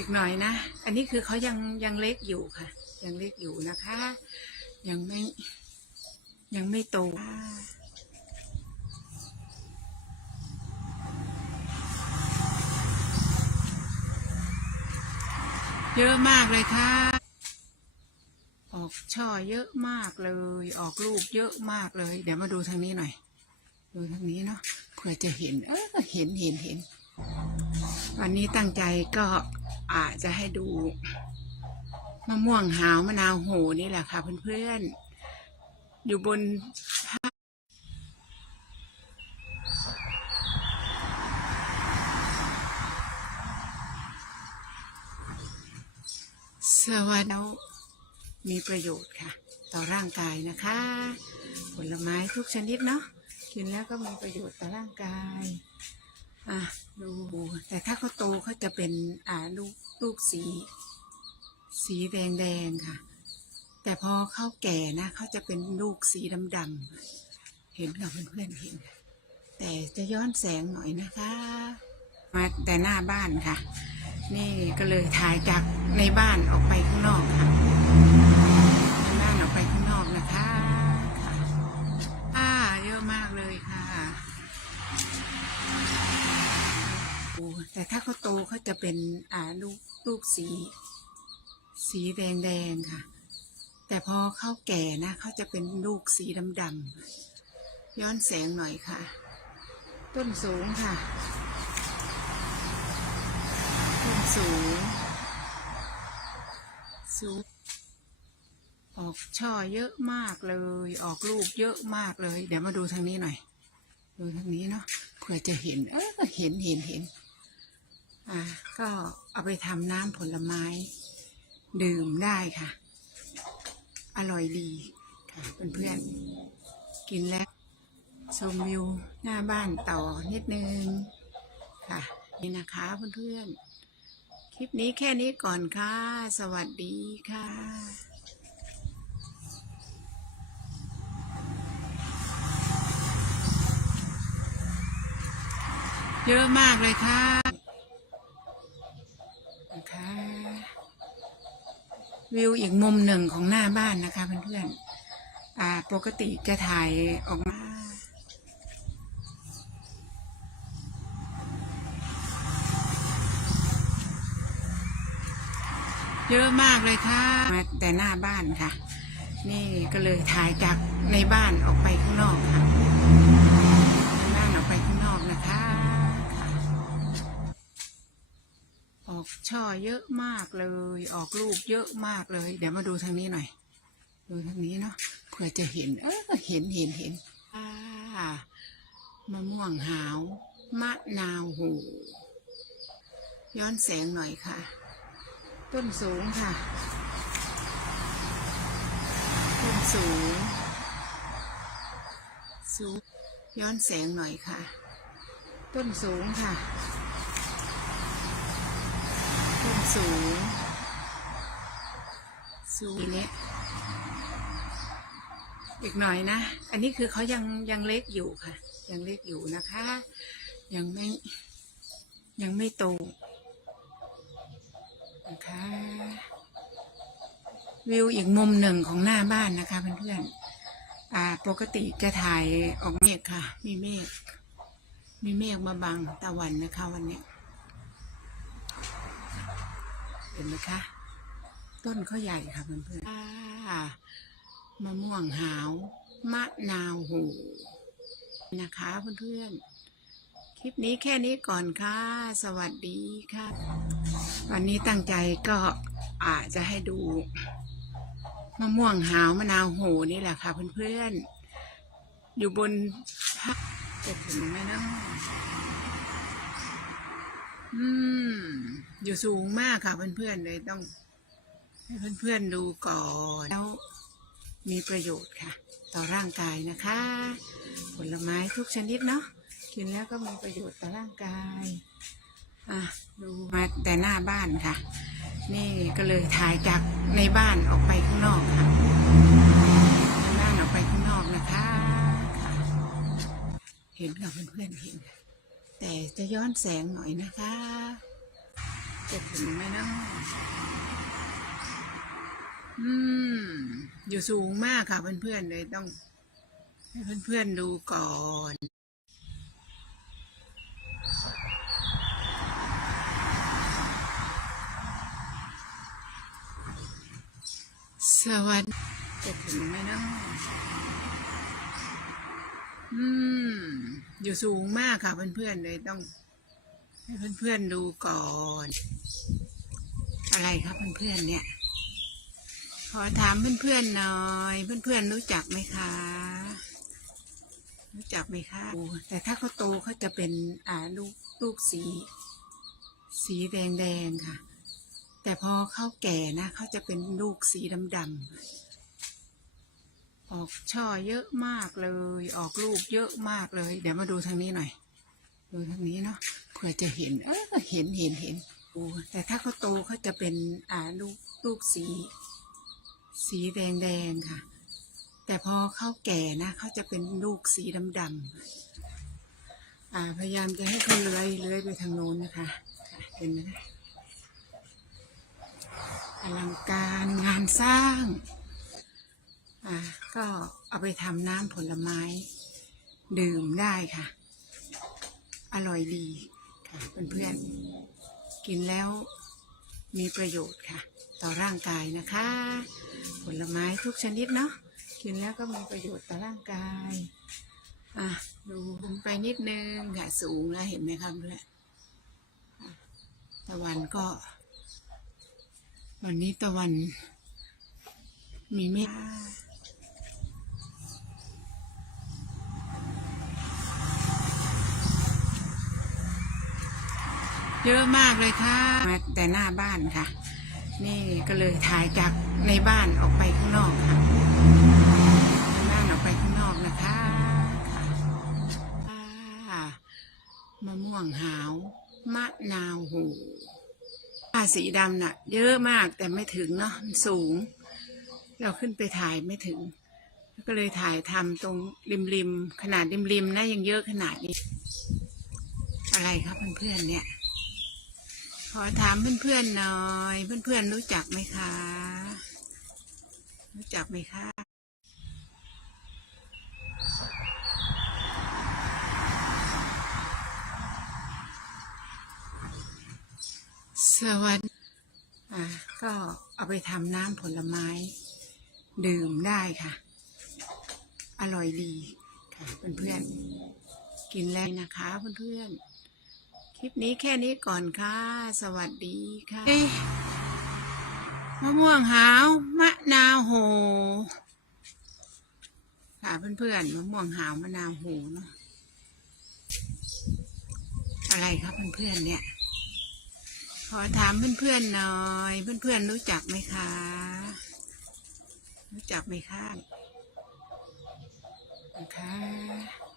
อีกหน่อยนะ อันนี้คือเขายังยังเล็กอยู่ค่ะ ยังเล็กอยู่นะคะ ยังไม่ ยังไม่โตเยอะมากเลยค่ะ ออกช่อเยอะมากเลย ออกลูกเยอะมากเลย เดี๋ยวมาดูทางนี้หน่อย ดูทางนี้เนาะ เพื่อจะเห็น เออเห็นเห็นเห็น วันนี้ตั้งใจก็อาจจะให้ดูมะม่วงหาวมะนาวโหนี่แหละค่ะเพื่อนๆ อยู่บนผ้าสวัสดีมีประโยชน์ค่ะ ต่อร่างกายนะคะ ผลไม้ทุกชนิดเนาะกินแล้วก็มีประโยชน์ต่อร่างกาย อะดูแต่ถ้าเขาโตเขาจะเป็นอ่าลูกลูกสี สีแดงแดงค่ะ แต่พอเขาแก่นะเขาจะเป็นลูกสีดำดำเห็นกับเพื่อนๆเห็น แต่จะย้อนแสงหน่อยนะคะ มาแต่หน้าบ้านค่ะ นี่ก็เลยถ่ายจากในบ้านออกไปข้างนอกค่ะ แต่ถ้าเขาโตเขาจะเป็นอ่าลูกลูกสี สีแดงแดงค่ะ แต่พอเขาแก่นะเขาจะเป็นลูกสีดำดำย้อนแสงหน่อยค่ะ ต้นสูงค่ะ ต้นสูง สูง ออกช่อเยอะมากเลย ออกลูกเยอะมากเลย เดี๋ยวมาดูทางนี้หน่อย ดูทางนี้เนาะเพื่อจะเห็น เออเห็นเห็นเห็น อ่าก็เอาไปทำน้ำผลไม้ ดื่มได้ค่ะ อร่อยดีค่ะเพื่อนๆกินแล้วชมวิวหน้าบ้านต่อนิดนึงค่ะนี่นะคะเพื่อนๆ คลิปนี้แค่นี้ก่อนค่ะ สวัสดีค่ะเยอะมากเลยค่ะ นะคะ วิวอีกมุมหนึ่งของหน้าบ้านนะคะเพื่อนๆอ่าปกติจะถ่ายออกมาเยอะมากเลยค่ะมาแต่หน้าบ้านค่ะ นี่ก็เลยถ่ายจากในบ้านออกไปข้างนอกค่ะ ช่อเยอะมากเลย ออกลูกเยอะมากเลย เดี๋ยวมาดูทางนี้หน่อย ดูทางนี้เนาะเพื่อจะเห็น เออเห็นเห็นเห็นอ่ามะม่วงหาว มะนาวโหย้อนแสงหน่อยค่ะ ต้นสูงค่ะ ต้นสูง สูง ย้อนแสงหน่อยค่ะ ต้นสูงค่ะ ต้น สูง สูงเนี้อีกหน่อยนะ อันนี้คือเขายังยังเล็กอยู่ค่ะ ยังเล็กอยู่นะคะ ยังไม่ยังไม่โตนะคะวิวอีกมุมหนึ่งของหน้าบ้านนะคะเพื่อนๆอ่าปกติจะถ่ายออกเมฆค่ะ มีเมฆมีเมฆมาบังตะวันนะคะวันนี้ เห็นไหมคะ ต้นเขาใหญ่ค่ะเพื่อนๆมะม่วงหาว มะนาวโหนะคะเพื่อนๆ คลิปนี้แค่นี้ก่อนค่ะ สวัสดีค่ะ วันนี้ตั้งใจก็อาจจะให้ดูมะม่วงหาวมะนาวโหนี่แหละค่ะเพื่อนๆ อยู่บนพักจะถึงไหมเนาะอืม อยู่สูงมากค่ะเพื่อนๆเลยต้องให้เพื่อนๆดูก่อนแล้วมีประโยชน์ค่ะ ต่อร่างกายนะคะ ผลไม้ทุกชนิดเนาะกินแล้วก็มีประโยชน์ต่อร่างกายอะดูมาแต่หน้าบ้านค่ะ นี่ก็เลยถ่ายจากในบ้านออกไปข้างนอกค่ะในบ้านออกไปข้างนอกนะคะคะเห็นกับเพื่อนๆเห็น แต่จะย้อนแสงหน่อยนะคะ จะถึงไหมนะอืม อยู่สูงมากค่ะเพื่อนๆเลยต้อง ให้เพื่อนๆดูก่อนสวัสดีจะถึงไหมนะอืม อยู่สูงมากค่ะเพื่อนๆเลยต้อง ให้เพื่อนๆดูก่อน อะไรครับเพื่อนๆเนี่ย ขอถามเพื่อนๆหน่อย เพื่อนๆรู้จักไหมคะ รู้จักไหมคะแต่ถ้าเขาโตเขาจะเป็นอ่าลูกลูกสี สีแดงๆค่ะ แต่พอเขาแก่นะเขาจะเป็นลูกสีดำๆออกช่อเยอะมากเลย ออกลูกเยอะมากเลย เดี๋ยวมาดูทางนี้หน่อย ดูทางนี้เนาะเผื่อจะเห็น เออเห็นเห็นเห็นโอ้แต่ถ้าเขาโตเขาจะเป็นอ่าลูกลูกสี สีแดงๆค่ะ แต่พอเขาแก่นะเขาจะเป็นลูกสีดำๆอ่าพยายามจะให้เขาเลื้อยเลื้อยไปทางโน้นนะคะเห็นไหมอลังการงานสร้าง อ่าก็เอาไปทำน้ำผลไม้ ดื่มได้ค่ะ อร่อยดีค่ะเพื่อนๆกินแล้วมีประโยชน์ค่ะ ต่อร่างกายนะคะ ผลไม้ทุกชนิดเนาะกินแล้วก็มีประโยชน์ต่อร่างกายอะดูลงไปนิดนึงค่ะสูงนะเห็นไหมครับเพื่อนตะวันก็ วันนี้ตะวันมีไม่ เยอะมากเลยค่ะ มาแต่หน้าบ้านค่ะ นี่ก็เลยถ่ายจากในบ้านออกไปข้างนอกค่ะบ้านออกไปข้างนอกนะคะค่ะมะม่วงหาว มะนาวโหผ้าสีดำน่ะ เยอะมากแต่ไม่ถึงเนาะมันสูง เราขึ้นไปถ่ายไม่ถึง ก็เลยถ่ายทำตรงริมริมๆขนาดริมริมนะยังเยอะขนาดนี้ อะไรครับเพื่อนๆเนี่ย ขอถามเพื่อนๆหน่อย เพื่อนๆรู้จักไหมคะ รู้จักไหมคะ สวัสดีอ่าก็เอาไปทำน้ำผลไม้ ดื่มได้ค่ะ อร่อยดีค่ะเพื่อนๆกินแล้วนะคะเพื่อนๆ คลิปนี้แค่นี้ก่อนค่ะ สวัสดีค่ะเอ๊ะมะม่วงหาวมะนาวโหค่ะเพื่อนๆมะม่วงหาวมะนาวโหเนาะอะไรครับเพื่อนๆเนี่ยขอถามเพื่อนๆหน่อย เพื่อนๆรู้จักไหมคะ รู้จักไหมคะนะคะ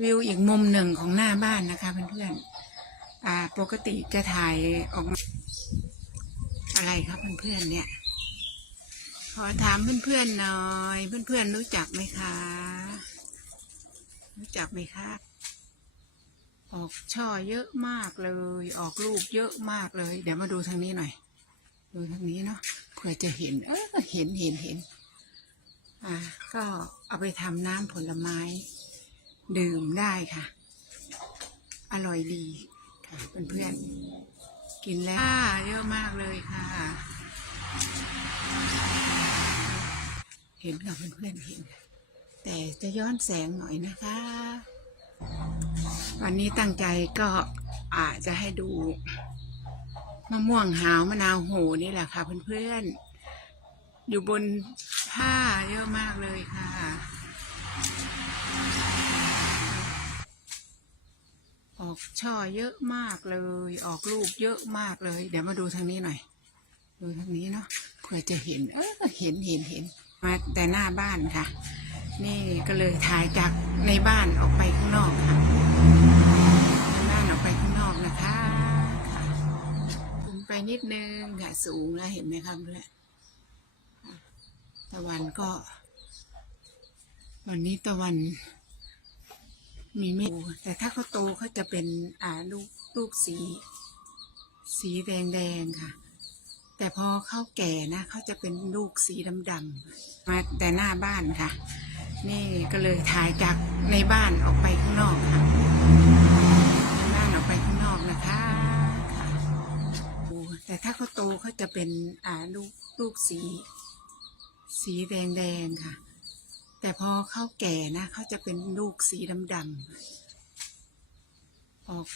วิวอีกมุมหนึ่งของหน้าบ้านนะคะเพื่อนๆอ่าปกติจะถ่ายออกมาอะไรครับเพื่อนๆเนี่ย ขอถามเพื่อนๆหน่อย เพื่อนๆรู้จักไหมคะ รู้จักไหมคะ ออกช่อเยอะมากเลย ออกลูกเยอะมากเลย เดี๋ยวมาดูทางนี้หน่อย ดูทางนี้เนาะเผื่อจะเห็น เออเห็นเห็นเห็น อ่า ก็เอาไปทำน้ำผลไม้ ดื่มได้ค่ะ อร่อยดีค่ะเพื่อนๆกินแล้วเยอะมากเลยค่ะ เห็นกับเพื่อนๆเห็น แต่จะย้อนแสงหน่อยนะคะ วันนี้ตั้งใจก็อาจจะให้ดูมะม่วงหาวมะนาวโหนี่แหละค่ะ เพื่อนๆอยู่บนผ้าเยอะมากเลยค่ะ ออกช่อเยอะมากเลย ออกลูกเยอะมากเลย เดี๋ยวมาดูทางนี้หน่อย ดูทางนี้เนาะเผื่อจะเห็น เออเห็นเห็นเห็นมาแต่หน้าบ้านค่ะ นี่ก็เลยถ่ายจากในบ้านออกไปข้างนอกค่ะในบ้านออกไปข้างนอกนะคะค่ะลงไปนิดนึงค่ะสูงนะเห็นไหมครับเพื่อนค่ะตะวันก็ วันนี้ตะวัน มีไม่แต่ถ้าเขาโตเขาจะเป็นอ่าลูกลูกสี สีแดงแดงค่ะ แต่พอเขาแก่นะเขาจะเป็นลูกสีดำๆมาแต่หน้าบ้านค่ะ นี่ก็เลยถ่ายจากในบ้านออกไปข้างนอกค่ะในบ้านออกไปข้างนอกนะคะแต่ถ้าเขาโตเขาจะเป็นอ่าลูกลูกสี สีแดงแดงค่ะ แต่พอเขาแก่นะเขาจะเป็นลูกสีดำๆออก